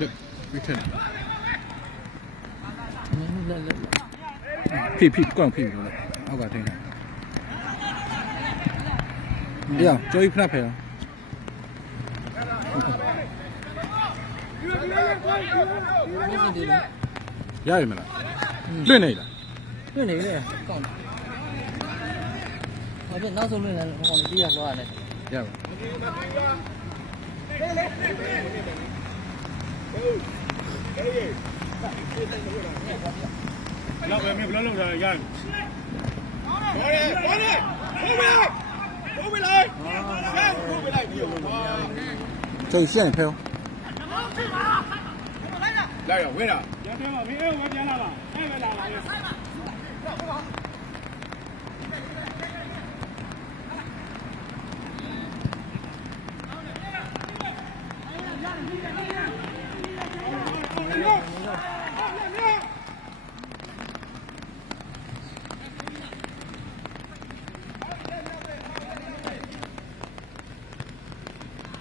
look return ဖိကောင်းဖိလို့လေအောက်ကထိန်းတယ်ရကြောကြီးဖက်ဖယ်ရရမလားလွင့်နေလားလွင့်နေလေကောင်းတယ်အဲ့နောက်ဆုံးလွင့်တယ်ဟိုကောင်ကြီးရလွှားရတယ်ရပါလောက်ပဲမင်းဘယ်လိုလုပ်တာရရင်ဘောလေထိုးလိုက်ပြီကြောကြီးရှင်းဖယ်လိုက်ရဝင်းတာပြန်ပြန်ပါမင်းအဲ့ဝဲပြန်လာပါအဲ့ပဲလာပါ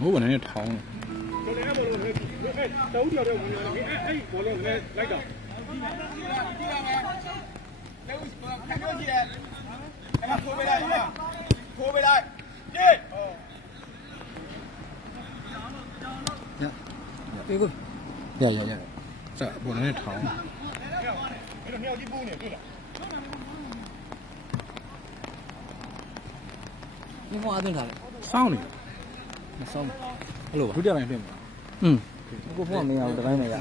ဟိုကနေထောင်းတုံးကြော်တော့ဝင်လာတယ်အဲ့ဘောလုံးနဲ့လိုက်တော့ထိုးပေးလိုက်ပြေးပြေးကိုရစဘောနဲ့ထောင်းမင်းတို့မြောက်ကြီးပူးနေတွေ့လားဒီကောင်အသွင်းထားလေစောင်းနေမစောင်းအဲ့လိုဒုတိယပိုင်းပြင်မှာကိုဖုန်းမရဘူးတပိုင်းမရ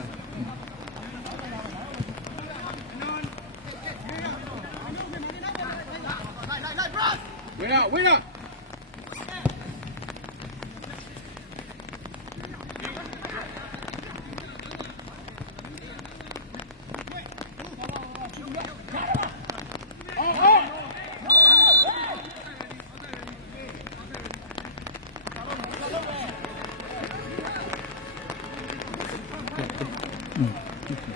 ဝင်လာ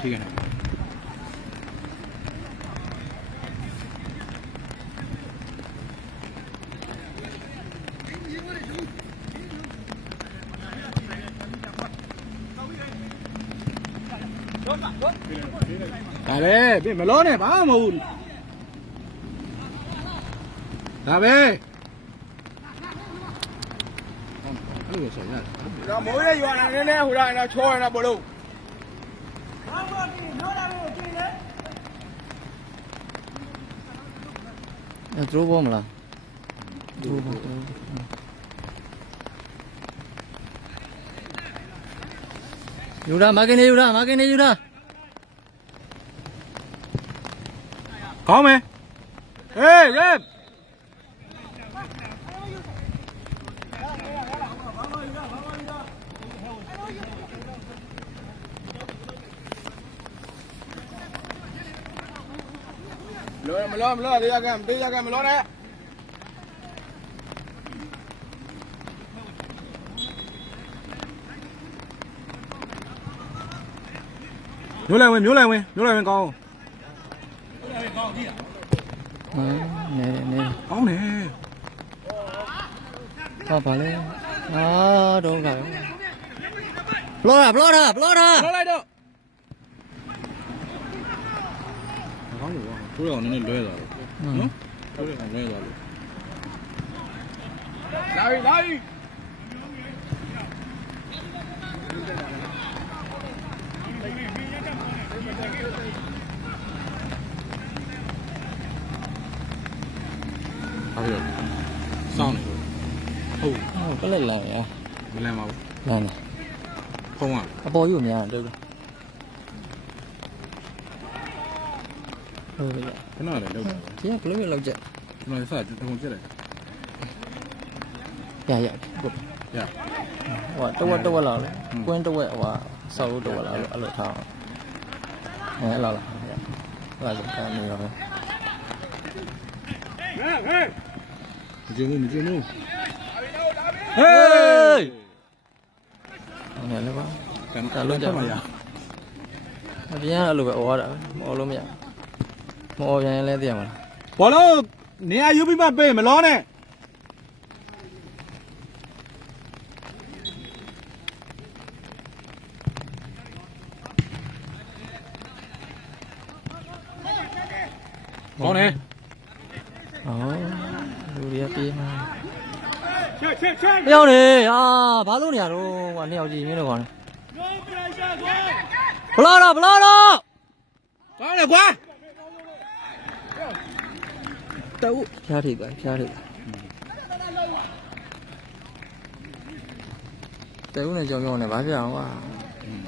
ठीक है ना Dabe, bien melones, vamos. Dabe. Rồi mỗi cái giờ này nè, hồi này nó trôi nó bự luôn. Throw bom lah. Yuda, makin Yuda. Có mày. Ê, ghép. Mày lo, đi ra kìa, mày lo đấy. Nhớ lại mình con. Nè. Có nè. Apa le? Ah, đâu rồi. Blow ra. Nó lại đâu. Có đủ không? Chú đầu nó lên lưới rồi. Chú đầu lên rồi. Đây. Sao này? Cái này là mình làm màu. Này. Không à? Cái bôi của nhà được. Cái nào để đâu? Chứ cái lưới lâu chạy. Nói sao chứ không chết này. Dạ. Dạ. Wow, tôi là quên tôi wow, sau tôi là ở lượt thảo. Nghe là dùng cái này rồi. Mình chưa mua. Hey! Nghe nó quá. Cả luôn chứ mà dạ. Bây giờ là lùi ổ đó, ổ luôn vậy. Ổ vậy lên tiền mà. Bỏ nó နေရာယူပြီးမှပေးမလောနဲ့ကောင်းတယ် အော်လူတွေကပြေးမှာ ချက် ပြောင်းနေဘာလို့နေရတော့ကွာနှစ်ယောက်ကြည့်မင်းတို့ကောင် နိုးပရိုက်ရှာကွာ ဘလောတော့ ကောင်းတယ်ကွာတူ ဖျားထိပ်ပါဖျားထိပ်တဲဦးနဲ့ကြောင်ကြောင်နဲ့ဘာဖြစ်အောင်ကွာ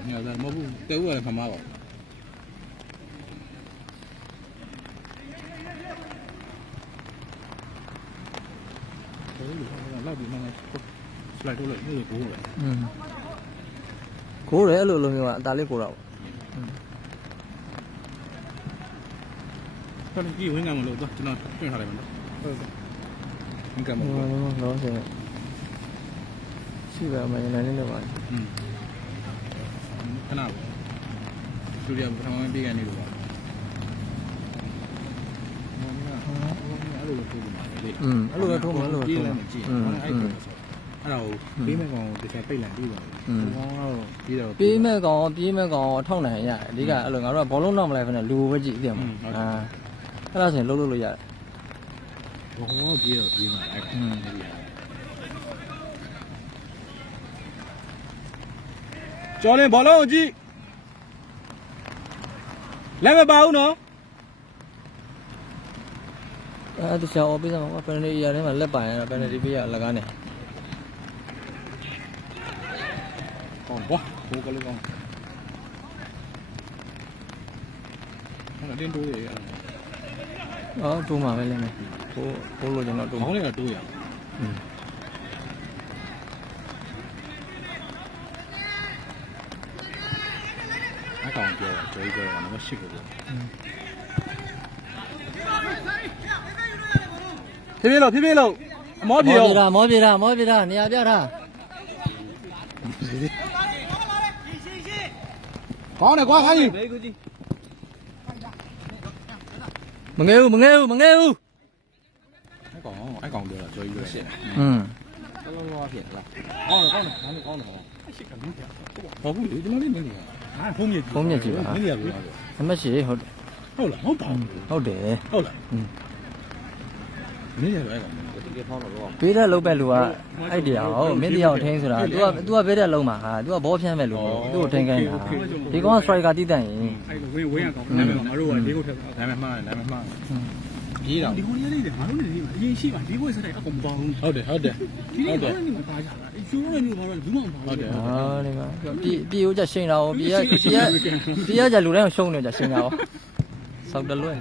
ညလာမဟုတ်ဘူးတူကလည်းခမားပါလောက်ပြီးမှစလိုက်တော့လည်းကိုယ်လေ ကိုးတယ်အဲ့လိုလိုမျိုးကအตาလေးကိုတော့ ခဏကြည့်ဝင်ကမလို့တော့ကျွန်တော်ပြင်ထားလိုက်မယ်နော်ဟုတ်ကဲ့ဝင်ကမလို့ လောဆယ်ရှိပါမယ်လည်းနေပါ ခဏစတူဒီယိုပထမပြေးကနေလို့ပါအဲ့လိုထိုးမှာလေ အဲ့လိုပဲထိုးမှာအဲ့လို ပြေး ထိုး လ မှာ မ်းမကြည့်ဘူးအဲ့ဒါကိုပေးမဲ့ကောင်ကိုတစ်ချက်ပိတ်လန်ပြီးပါဘူးကောင်းတော့ပြီးတော့ ပြေးမဲ့ကောင်ထောက်နိုင်ရတယ်အဓိကအဲ့လိုငါတို့ကဘောလုံးနောက်မလိုက်ဘဲနဲ့လူပဲကြည့်ပြမှာအဲ့ဒါဆိုရင်လှုပ်လို့ရတယ် ဘောပြေးတော့ပြေးမှာအဲ့ကျော်လင်းဘောလုံးကိုကြည့်လက်မပါဘူးနော် အဲ့ဒါရှာအော်ပေးစမ်းပါပန်နယ်ရီယာထဲမှာလက်ပိုင်ရတာပန်နယ်ရီပေးရလကားနဲ့ ကောင်းကွာဘိုးကလေးကောင်းအဲ့တင်းတိုးရရ အော်တိုးမှာပဲလဲမယ်ဘိုးလိုကျွန်တော်တိုး ခေါင်းလေးကတိုးရအဲ့ကောင်ပြောတယ်ကြွေးပြောတယ်ငါရှိကိုပြောဖြည်းဖြည်းလို့အမောပြေရော မောပြေတာနေရာပြထား ကောင်းတယ်ကွာခိုင်း မငဲဘူးအဲ့ကောင်ပြောတာကြွေးပြောတယ်လောဖြစ်လားကောင်းတယ်ရှိကမင်းပြဟုတ်ဘူးဒီလိုလေးနေနေဟာဖုန်းမြက်ကြည့်ပါနေရပြီ အမတ်ရှိဟုတ်တယ် ဟုတ်လားဟုတ်ပါဘူး ဟုတ်တယ် ဟုတ်လားနေရပြီဒီကေဖောင်းတော့ ပေးတဲ့လုံးပဲလူကအဲ့တရားဟုတ်မင်းတရားကိုထင်းဆိုတာ तू ကပေးတဲ့လုံးမှာဟာ तू ကဘောဖြန်းမဲ့လူသူ့ကိုထင်းခိုင်းတာဒီကောင် striker တိတန့်ရင် အဲ့ဝင်းရကောင်နာမည်ကငါတို့ကလေးကိုထက် နာမည်မှားပြေးတော့ ဒီကိုလေးလေးငါတို့နေလေးမှာအရင်ရှိပါဒီကိုစတဲ့အကောင်မပေါဘူး ဟုတ်တယ် ဒီနေ့ကတော့နေမှာပါကြတာကျိုးနေနေပါတော့ဘူးမှမပါဘူး ဟုတ်တယ် ဟာဒီမှာပြေဦးကြရှိန်တာဟောပြေရကြလူတိုင်းကိုရှုံးနေကြရှိန်တာဟောစောက်တလွဲ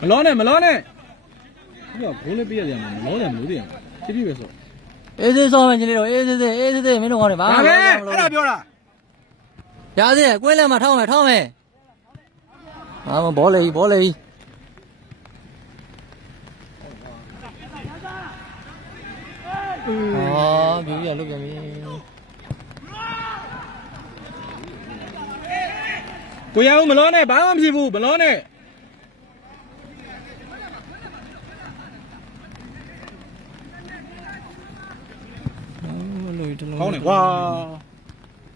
မလောနဲ့ဒီကဘိုးလေးပြရပြန်မလောတယ်မလို့တယ်ဖြည်းဖြည်းပဲဆို အေးစေးစောမယ်ညီလေးတို့အေးစေးမင်းတို့ကောင်းနေပါ ဒါပဲအဲ့ဒါပြောတာ ရသေးကွင်းလက်မှာထောင်းမယ်ဟာမဘောလေဟောပြူရလုတ်ပြန်ပြီ ကိုရအောင်မလောနဲ့ဘာမှမဖြစ်ဘူးမလောနဲ့ကောင်းတယ်ကွာ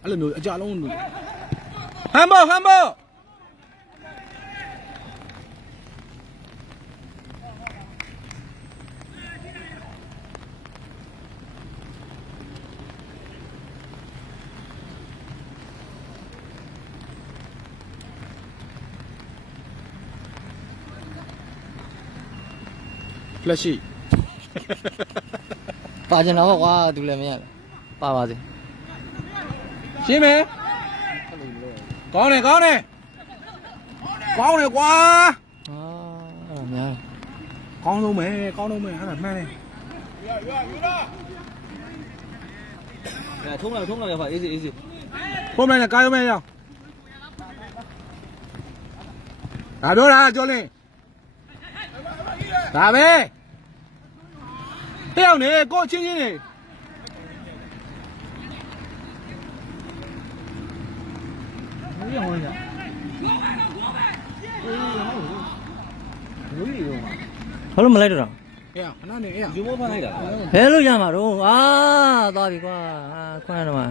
အဲ့လိုမျိုးအကြလုံးဟမ်ဘော flashy ပါကျင်တော့ကွာသူလည်းမရပါပါစေ ရှင်းမယ်ကောင်းတယ်ကွာ ဟာအဲ့ဒါများ ကောင်းဆုံးပဲအဲ့ဒါမှန်တယ် ထုံးလိုက်ပါအေးစေး ဖုန်းလိုက်နဲ့ကားရုံးမဲ့ရောက်ဒါပြောတာကျော်လင်းဒါပဲတယောက်နေကိုချင်းနေ样我讲，好了没来着？ အေးခဏနေအေး ဒီဘောဖမ်းလိုက်တာ ဘယ်လိုရမှာတော့သွားပြီကွာခွန်းရတော့မှာ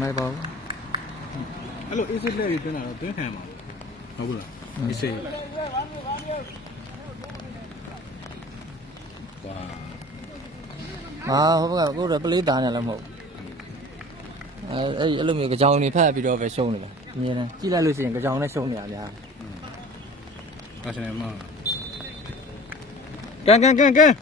မိုက်ပါဘူး အဲ့လိုအေးစစ်လက်ပြီးတွင်းတာတော့တွင်းခံမှာဟုတ်ဘူးလားအေးစစ်ကွာ ဟိုဘက်ကကိုယ်ပလေးတာနေလည်းမဟုတ်အဲ့လိုမျိုးကြောင်နေဖက်ပြီးတော့ပဲရှုံးနေပါအမြဲတမ်းကြည့်လိုက်လို့ရှိရင်ကြောင်နဲ့ရှုံးနေရများ အဲ့ဒါနဲ့မှကန်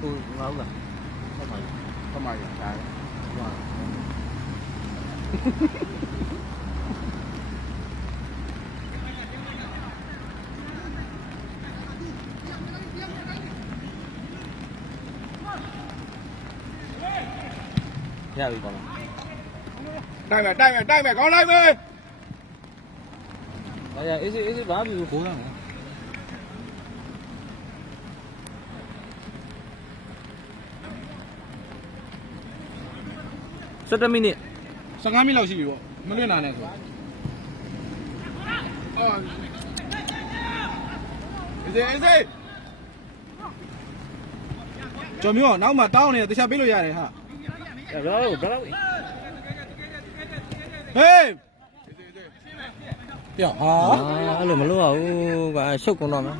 ဟုတ်ငါ့ဦးလားသမိုင်းဒါဟွာရပြီကောင်းလားတိုက်မယ်ကောင်းလိုက်မယ်အေးစေးဘာပြီကိုရမယ်17မိနစ်15မိနစ်လောက်ရှိပြီပေါ့မလွင့်လာနဲ့ဆိုအော်အေးစေးကျော်မျိုးနောက်မှတောင်းနေတခြားပေးလို့ရတယ်ဟာ ဘာလို့ ဟေးပြောဟာ အဲ့လိုမလုပ်ရဘူးကွာရှုပ်ကုန်တော့မယ်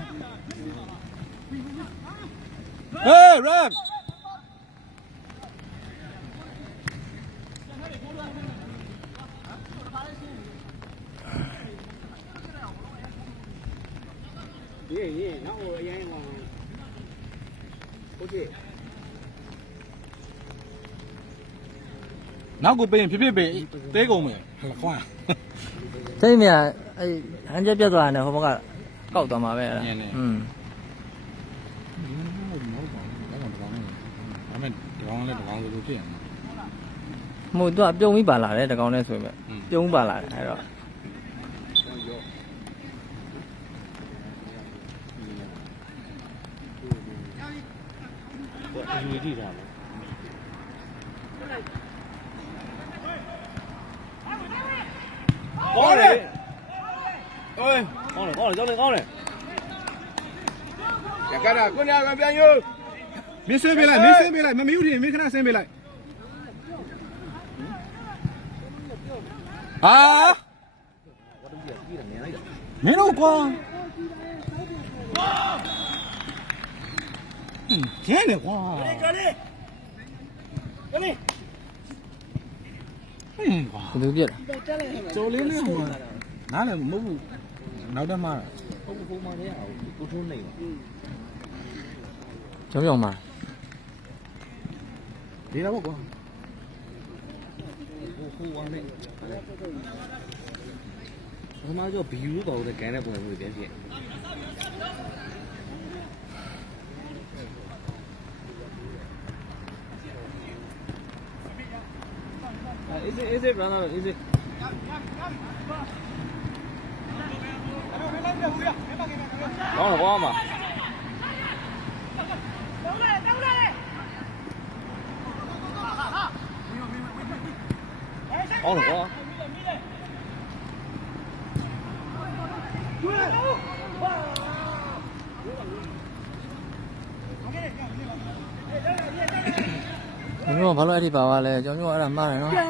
ဟေးရမ်ရေးနောက်အရင်ကောင်ဟုတ်ကဲ့ နောက်ကိုပေးရင်ဖြစ်ပေးသေးကုန်မယ်ဟလာခွာ သိနေအဲ့ဟန်ချက်ပြတ်သွားတယ်ဟိုဘက်ကကောက်သွားမှာပဲအဲ့ဒါ ညနေ อืม ဒါမဲ့ဒီကောင်လည်းဒီကောင်လိုဖြစ်ရမှာ မို့သူကပြုံးပြီးပါလာတယ်တကောင်နဲ့ဆိုပေမဲ့ อืม ပြုံးပါလာတယ်အဲ့တော့ အယူကြည့်တာပေါ့ကောင်းတယ်အေးကောင်းတယ်ကျောင်းလေးကောင်းတယ် ရကတာကိုညာကပြန်ယူမင်းဆင်းပေးလိုက်မမယူထင်မင်းခဏဆင်းပေးလိုက်ဟာမင်းတို့ကွာကျင်းနေကွာ ကလေးကွာ ဘယ်သူပြက်တာ ကျော်လေးလေးဟိုနားလည်းမဟုတ်ဘူးနောက်တက်မှာ ဟိုမှာလည်းအောင်ကိုထုံးနေပါ ကျောင်းမှာ ဒီတော့ကွာ ဟိုဝမ်းနဲ့ဟိုမှာကျဘီယူကောတဲ့ကန်တဲ့ပုံစံမျိုးပြန်ဖြစ်easy brother easy ကောင်းတော့မှာကောင်းတော့ ကျောင်းဘာလို့အဲ့ဒီပါသွားလဲကျောင်းအဲ့ဒါမှားတယ်နော် ဟေး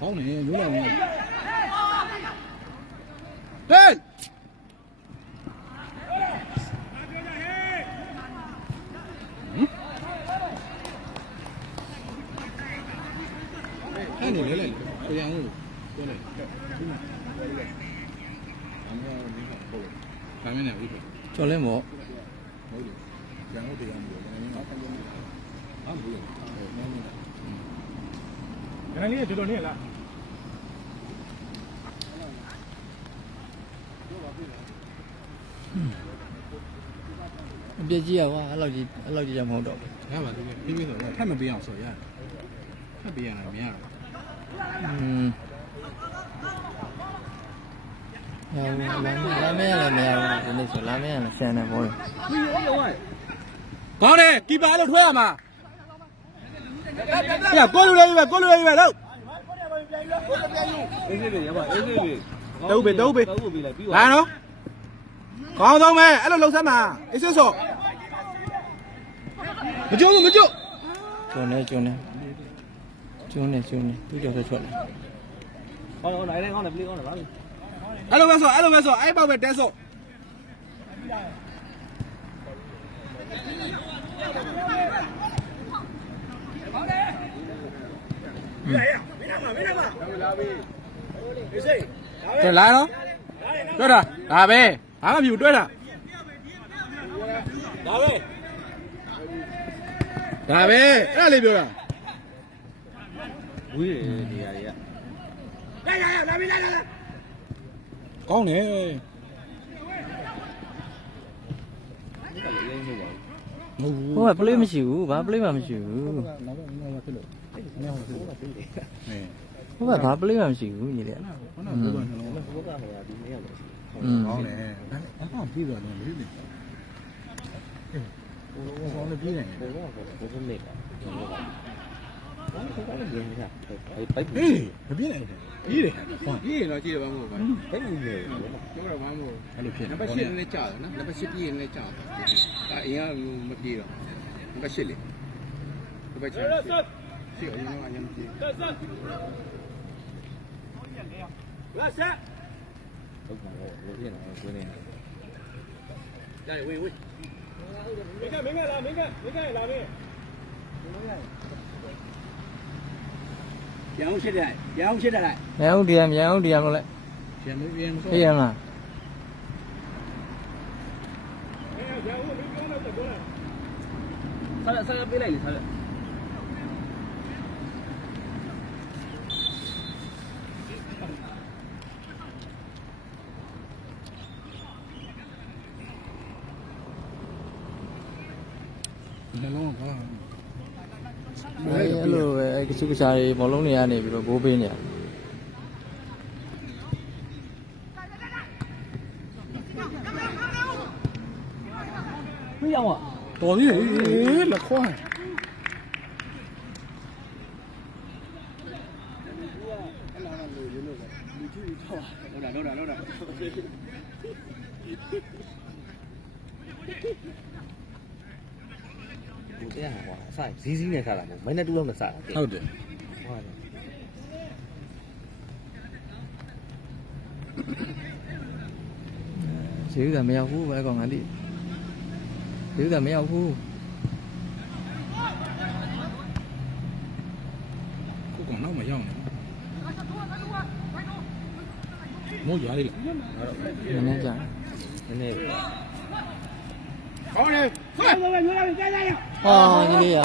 ကောင်းနေရိုးလာနေဟေးအဲ့နေလေကိုရအောင်ပြောလိုက်ဘာမင်းနဲ့ဦး ကျော်လင်းပေါ့ ဟုတ်တယ်ရန်ကုန်တရားမျိုးလည်းငါတန်းနေဟာဘူးငါလေးဒီလိုနေလား အပြည့်ကြီးရကွာအဲ့လောက်ကြီးကြောင်မဟုတ်တော့ဘူး ရပါသေးတယ်ပြီးပြီဆိုတော့ထပ်မပေးအောင်ဆိုရတယ်ထပ်ပေးရတာမရဘူး လာမင်းလည်းမရဘူးဒီနေ့ဆိုလာမင်းလည်းဆန်တယ်ဘော ကောင်းတယ်ကီပါလို့ထွဲရမှာညကိုလူလေးပဲကိုလူလေးပဲလို့အေးစေးရပါအေးစေးတုပ်ပဲလာနော်ကောင်းဆုံးပဲအဲ့လိုလှုပ်ဆမ်းမှာအေးစေးစောမကြုံကျွန်းနေသူကြောက်ဆက်ချွတ်တယ်ဟောနိုင်ကောင်းတယ်ပလီကောင်းတယ်ဗါအဲ့လိုပဲဆိုအဲ့ပေါက်ပဲတဲဆော့对来了，对的，哪呗？哪个比对的？哪呗？哪里表啊？喂，你呀你。来，讲呢。ဟိုကပလေးမရှိဘူးဘာပလေးမှမရှိဘူးဟိုကဘာပလေးမှမရှိဘူးညီလေးကောင်းတယ်အမှပြီးတော့လည်းမသိဘူးဟိုကောင်းနေပြီးတယ်ဟိုကနေပါဘာလို့လဲညာပိုက်မပြည့်နိုင်တယ်ပြီးတယ်ပြီးရင်တော့ကြည့်ရပါမို့ပါဘယ်လိုလဲပြောတော့မှမို့အဲ့လိုဖြစ်နံပါတ်8နဲ့ကြာတယ်နော်နံပါတ်8ပြီးရင်လည်းကြာတယ်အရင်ကမပြေတော့နံပါတ်8လေနံပါတ်8ရှိအရင်ကအရင်မပြေလာဆက်ဟုတ်ပါတော့လို့ဖြစ်နေတယ်ကိုနေရတယ်ဝင်မင်းကလာမင်းလာမင်းရအောင်ရှစ်တယ်လိုက်မရအောင်ဒီရမလို့လဲပြန်မဆိုအေးရလားဆက်ပေးလိုက်လေဆက်နှလုံးကအဲ့လိုပဲအဲ့ကစုကစားတွေဘောလုံးတွေကနေပြီးတော့ဘိုးပေးနေရမရအောင်တော်ပြီလက်ခွန်းကိုတရားဟောအဆိုင်ဇီးဇီးနဲ့စားတာမဟုတ်မိုင်းနဲ့တူလုံးနဲ့စားတာဟုတ်တယ်ဟုတ်တယ်ဈေးကမရောက်ဘူးပဲကောင်ငါလိဈေးကမရောက်ဘူးကိုကောင်တော့မရောက်ဘူးမိုးရလေးနည်းနည်းကြာနည်းနည်းကောင်းတယ်ဆွဲဆွဲညိုးလိုက်ကြားရဟာညီလေးဟာ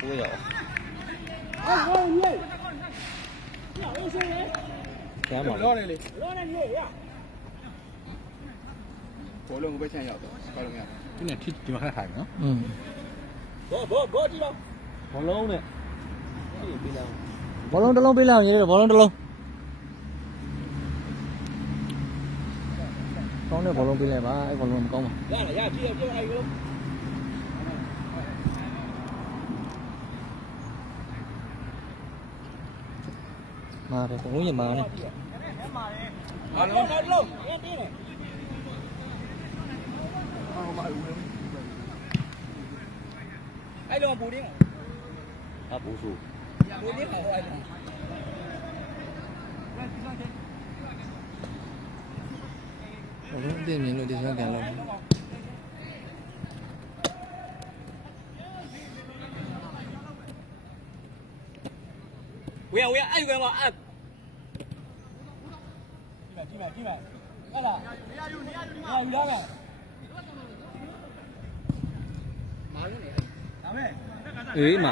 ကိုရောဟုတ်ညိုးကျမ်းပါလောနေလေလောနေညိုးရဘောလုံးကိုပဲချမ်းရောက်တော့ကောင်းလို့မရဘူးဒီနေ့ဒီမှာခက်ခိုင်နော်ဘောဒီတော့ဘောလုံးနဲ့ဖြည့်ပေးလိုက်ဘောလုံးတစ်လုံးပေးလိုက်ညီလေးဘောလုံးတစ်လုံးကောင်းတဲ့ဘောလုံးပေးလိုက်ပါအဲ့ဘောလုံးမကောင်းပါရကြည့်ပြအဲ့ဘောမာတယ်ဘုံရမာနဲ့အားလုံးတင်းနေအဲ့လုံးပူတင်းအပူစုပူတင်းဟောအဲ့လုံးဘလုံးအတင်းမြင်လို့ဒီစမ်းကန်လို့ဝေးအဲ့ကွယ်မအဲ့ကြည့်မယ်ဟဲ့လားနေရာယူရမယ်အေးမ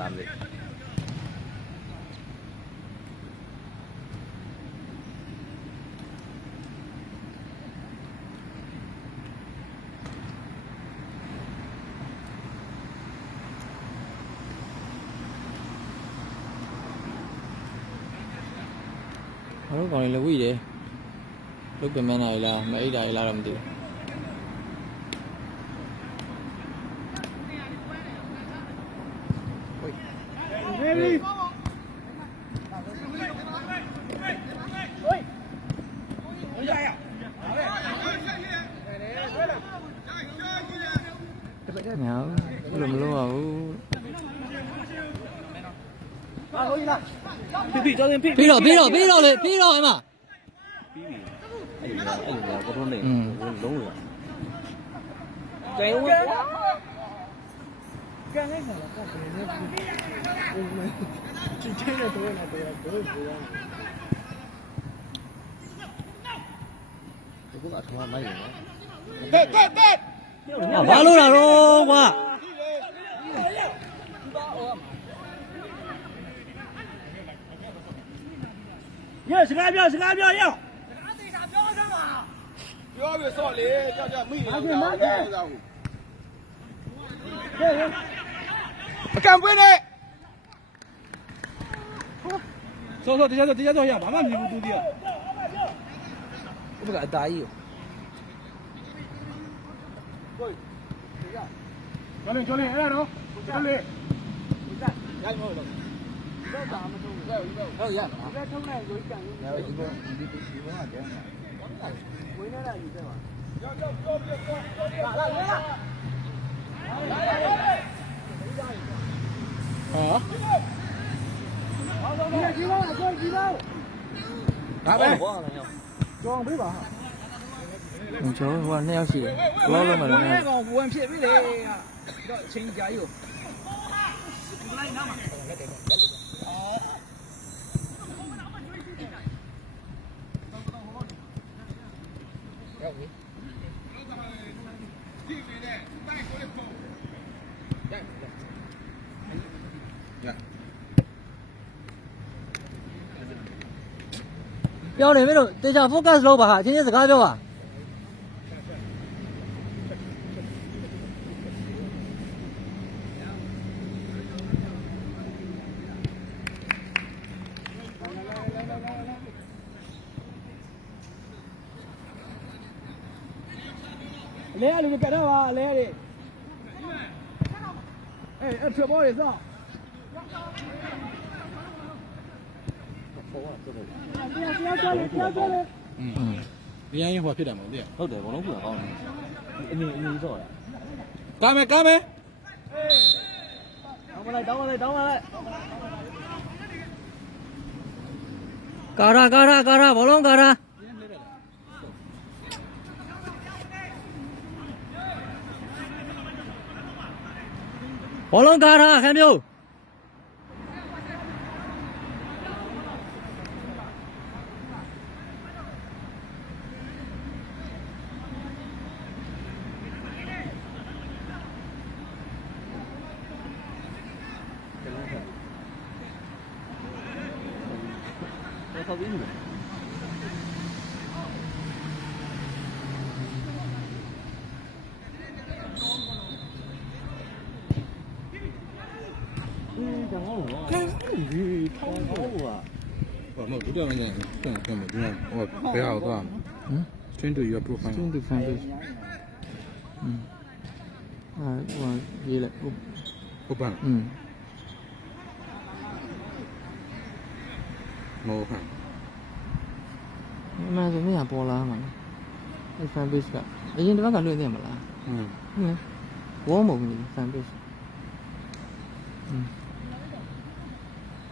လားမသိ ဘာလို့ကောင်းလဲဝိတယ်လုတ်ပြမန်းနိုင်လားမအိတ်တာလားတော့မသိဘူး Ready. ညောဘယ်လိုမလုပ်ရဘူး ဖိကျော်စင်ဖိ ပြီးတော့လေပြီးတော့အမ ပြီးပြီအဲ့လိုမျိုးကတော့နေလုံးလို့ကျန်ဦးဘုကအထွားမိုက်ရနော် Tet. ဘာလို့လာတော့ကွာ Yes, စကားပြောရောက်ပြောပြီဆော့လေကြောက်မိနေတော့မကန်ပွေးနဲ့ဆော့တရားရဘာမှမမြင်ဘူးသူတရား ဘုကအသားကြီး ကျော်လင်းအဲ့ဒါနော်ကျော်လင်းရိုက်မလို့တော့တာမတော့ဟုတ်ရလားလက်ထုံးလိုက်ကိုကြံလို့ဒီဘောကပြန်ဝင်နေတာယူတယ်ပါလာလာဟာဒီလောကိုဒီလောဒါပဲကြောင်းပေးပါ ကျွန်တော်ဟို2ယောက်ရှိတယ်ဘယ်လိုလုပ်မလဲ ကောင်ဝင်ဖြစ်ပြီလေတော့အချိန်ကြာကြီးကိုလိုက်နားမှာရောက်ပြီပြောနေမင်းတို့တေချာ focus လုပ်ပါဟာအချင်းချင်းစကားပြောပါလဲရလူကတော့ပါလဲရအဲ့ထွက်ပေါ်ရစောတရားကျော်လေ ဒီရင်ဟိုဖြစ်တယ်မဟုတ်လား ဟုတ်တယ်ဘောလုံးပြကောင်းတယ်အင်းဆော့တာ ကားမယ်တောင်းပါလိုက်ကာရာဘောလုံးကာရာဘောလုံးကာရာခံမျိုးဆော့ပြီးနေတယ် ဘာမဟုတ်ဘူးတော့လည်းပြန်မယ်ဒီမှာဟိုဘယ်ဟာသွား Change to your profile Change to fan page ဟိုရေးလိုက် open မဟုတ်ဘူး အမှန်ဆိုမရပေါ်လာမှာအဲ့ fan page ကအရင်တစ်ပတ်ကလွှင့်နေမလားဝေါ်မဟုတ်ဘူး fan page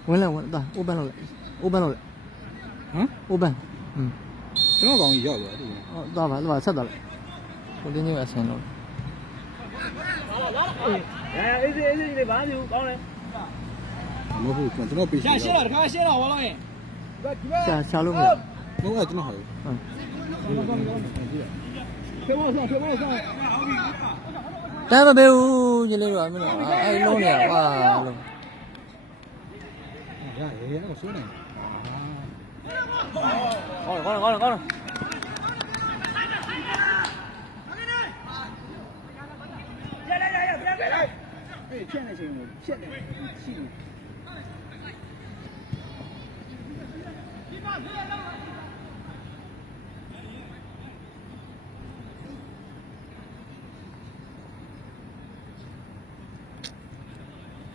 ဝင်လာတာ open လုပ်လိုက် ဟမ် open ကျွန်တော်ကောင်ကြီးရောက်သွားတယ် သွားပါဆက်သွားလိုက်ကိုတင်းကြီးအဆင်လို့ အေးလေးဘာမျိုးကောင်းလဲ မဟုတ်ဘူးကျွန်တော် page ရှင်းတော့တခါရှင်းတော့ဝါလောင်းရင် ရှာလို့မရ မဟုတ်ကကျွန်တော်ဟာ ဖေမောဆောင် တမ်းမပေးဘူးညီလေးတို့ကမင်းတို့အဲ့လုံးနေရကွာလို့ ရတယ်တော့ဆိုးနေကောင်းဖြတ်နေချိန်ကိုဖြတ်နေရှိနေ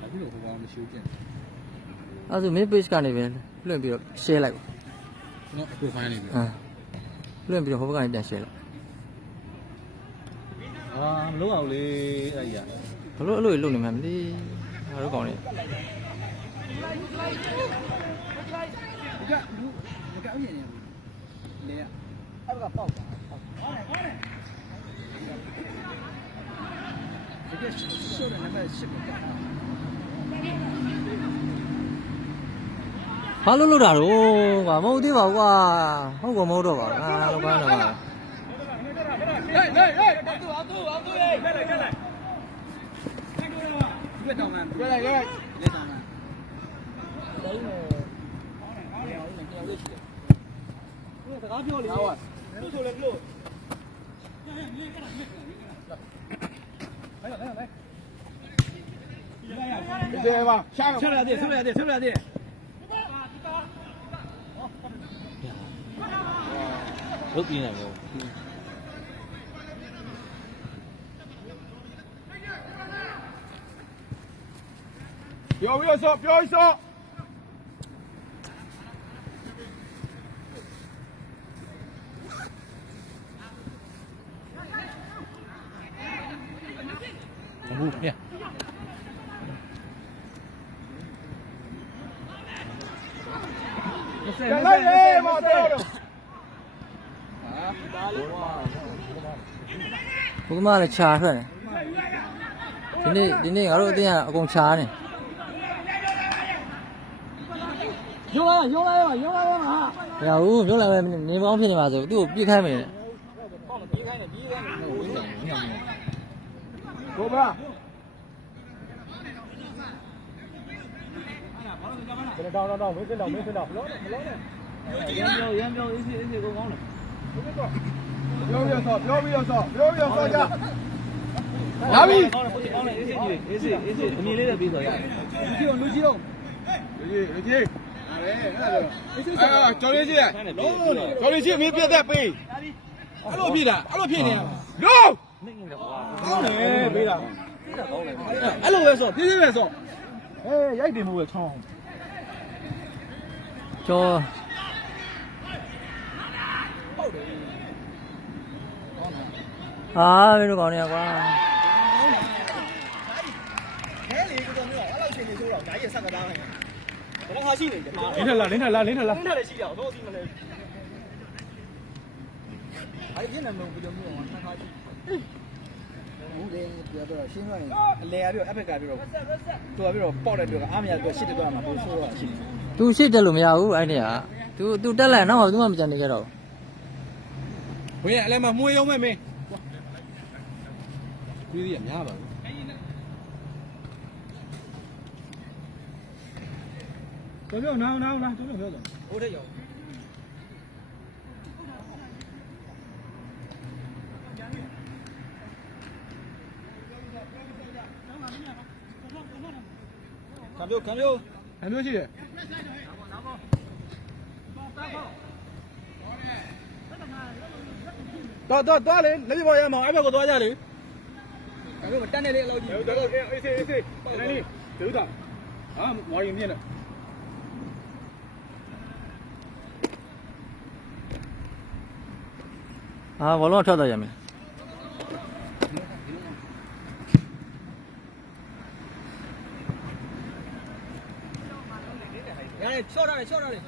အခုလိုဟိုကောင်မရှိဘူးပြင် အဲ့ဒါဆို main page ကနေပဲလွှင့်ပြီးတော့ share လိုက်ပါ နော်အခုဖိုင်းနေပြီ လွှင့်ပြီးတော့ဟိုဘက်ကနေပြန် share လိုက် မလုပ်အောင်လေအဲ့ရ ဘလို့အဲ့လိုလုပ်နေမှမသိငါတို့ကောင်းနေ ဒီကဥယျာဉ်နေလေအဲ့ကပေါက်တာဒီကရှိုးတယ်နဲ့ရှိတယ် ဘာလို့လုပ်တာတော့ကွာမဟုတ်သေးပါဘူးကွာဟုတ်ကောမဟုတ်တော့ပါဘူးငါတော့ဘာလို့လဲ 越到南，越来，越到南。这个漂亮，不错了，不错。来。对吧？下来点，出来点。လုပ်ပြနေတယ် ပြောပြီးတော့ပြောပြီးတော့ ဘူးပြ လိုက်လေမတော်တော့ ဘုကမလည်းခြာထွက်တယ်ဒီနေ့ငါတို့အတင်းကအကုန်ခြာနေရုံးလိုက်ပါဟာမရဘူးရုံးလိုက်ပဲနေပေါင်းဖြစ်နေမှာဆိုသူ့ကိုပြစ်ခိုင်းမယ် ကိုပါတော့မင်းစင်တော့မလုံးနဲ့ရမ်းပြောအေးကိုကောင်းတယ်ပြောပြီးတော့ကြလာပြီ ကောင်းတယ်အေးစေးအမြင်လေးနဲ့ပြီးတော့ရတယ် လူကြီးတော့ လူကြီးကျော်လေးကြီးမင်းပြတ်သက်ပေးအဲ့လိုဖြစ်နေတာလို့ နေနေတယ်ကွာ ကောင်းတယ်ပေးတာ ကောင်းတယ် အဲ့လိုပဲဆိုဖြည်းဖြည်းပဲဆိုရိုက်တယ်မို့ပဲချောင်း ကျော်ဟာမင်းတို့ကောင်းနေကွာ ခဲလေကတော့မျိုးအဲ့လောက်ချိန်နေဆိုတော့ဓာတ်ရဆက်ကသားမယ်ဘယ်တော့မှရှိနေတယ်မှာ လင်းထက်လာ လင်းထက်လည်းရှိကြအောင်တော့စီမလဲအဲ့ဒီနဲ့မဟုတ်ဘူးလို့မျိုးဆက်ကသားရှိဟုတ်တယ်ပြောတော့ရှင်းသွားရင်အလဲရပြီးတော့အဖက်ကပြီးတော့သူကပြီးတော့ပေါက်တဲ့အတွက်အားမရတော့ရှစ်တက်မှာပို့ဆိုးတော့ရှိတယ် သူရှေ့တက်လို့မရဘူးအဲ့ဒီကသူတက်လိုက်နောက်မှသူမှမကြံနေကြတော့ ဘယ်အလဲမှာမှုရုံးမဲ့မင်းဒီရများပါဘူးပြောနားပြောတော့ ဟုတ်တယ်ရောခံမျိုးရှိတယ် တော့လေလက်ပြပေါ်ရမအောင်အဲ့ဘက်ကိုသွားကြလေ ခံမျိုးမတက်နေလေအလောက်ကြီး တော့အေးစေးနည်းနည်းဒုတာဟာမော်ရင်ပြင်းတယ် ဟာဘောလုံးထွက်သွားရမယ် ရတယ်ချော့ထားတယ် ရှော့ထားတယ်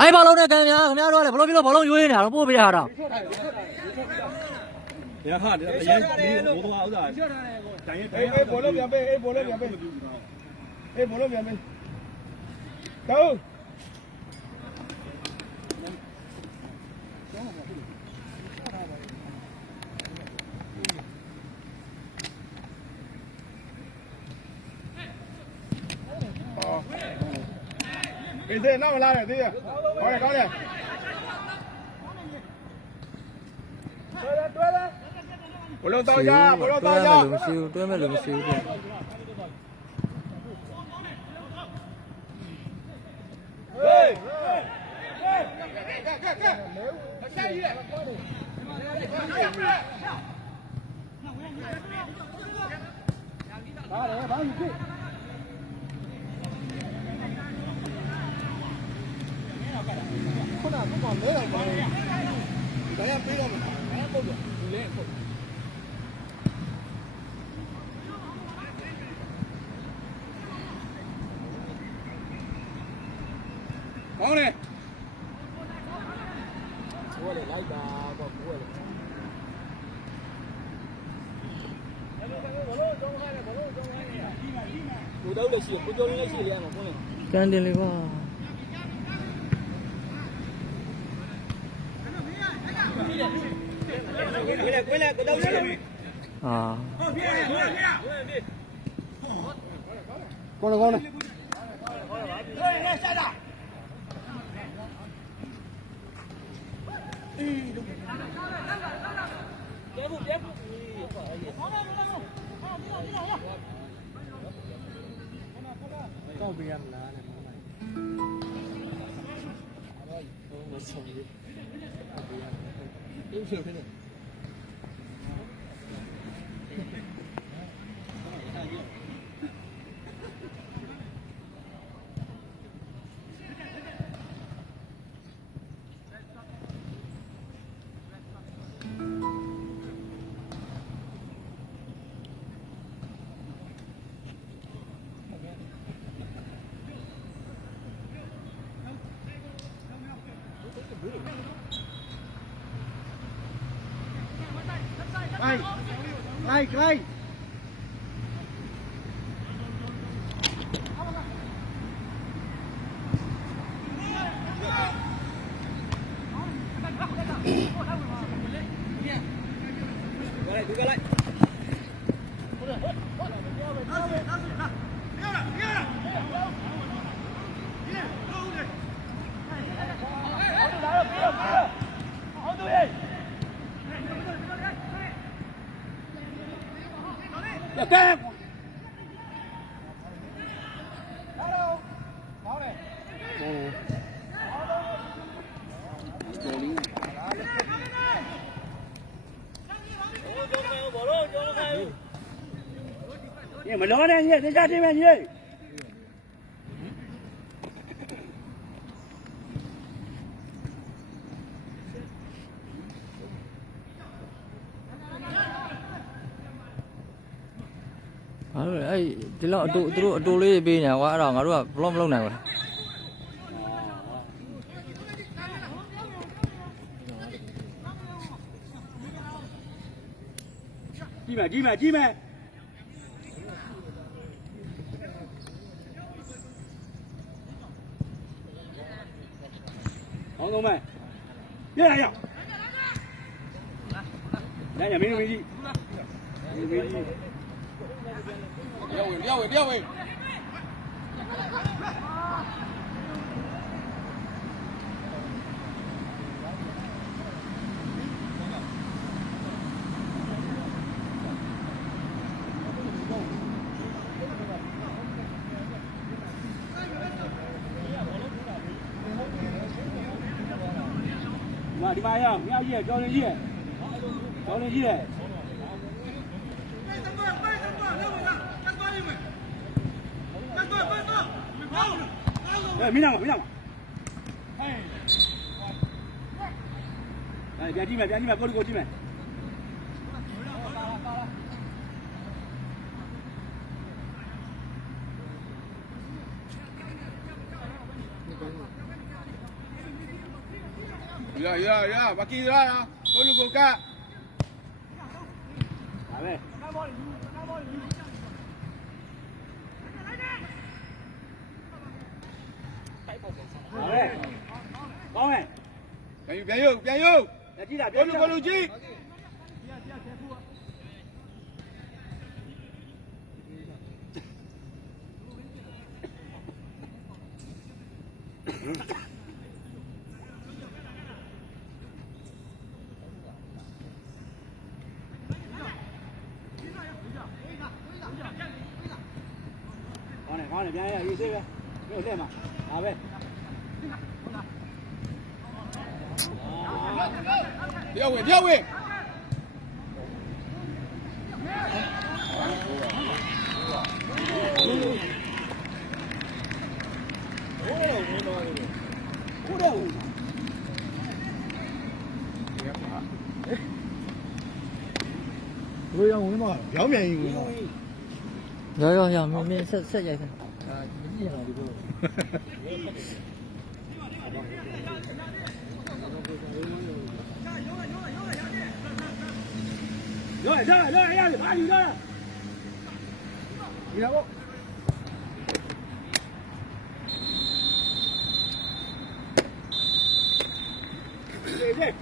အဲ့ဘောလုံးနဲ့ကန်များခင်ဗျားတို့ကလည်းဘလို့ပြီးတော့ဘောလုံးရွေးနေတာတော့ပို့ပေးရတာ ရခါအရင်ဘိုးသွားဥစားတိုင်းအေးဘောလုံးပြန်ပေးဘောလုံးပြန်ပေးတော့ ဖေးစေနောက်မလာနဲ့သေးရကောင်းတယ်ကောင်းတယ်ဘလုံးတော့ကြဘလုံးတော့ကြ မရှိဘူးတွဲမဲ့လို့မရှိဘူးတဲ့ကောင်းတယ်ကန်တင်လေးကွာအာ ကောင်းတယ်ကောင်းတယ်လိုက် မလောနဲ့ညတခြားတင်မယ်ည ဘာလို့လဲအဲ့ဒီလောက်သူတို့အတူလေးပေးညာကွာအဲ့တော့ငါတို့ကဘလော့မလုပ်နိုင်ဘူးကြည့်မယ်好，同们，别来呀！来呀，没人没地，不要喂妈，你妈呀，你要去找人去，哎，没那个，哎，别进来，过来进来。呀，把机子啊，过路过干。来呗。来呗。高呗。边右。来记得，过路机。好嘞，别有这个，没有这嘛，拿呗。不要喂。我要问嘛，表面问嘛。要，面ဆက်ရိုက်တယ်အာဒီရအောင်ဒီလို来，把你的。你来不？对。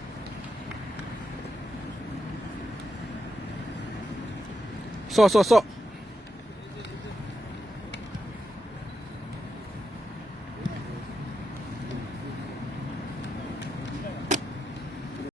扫。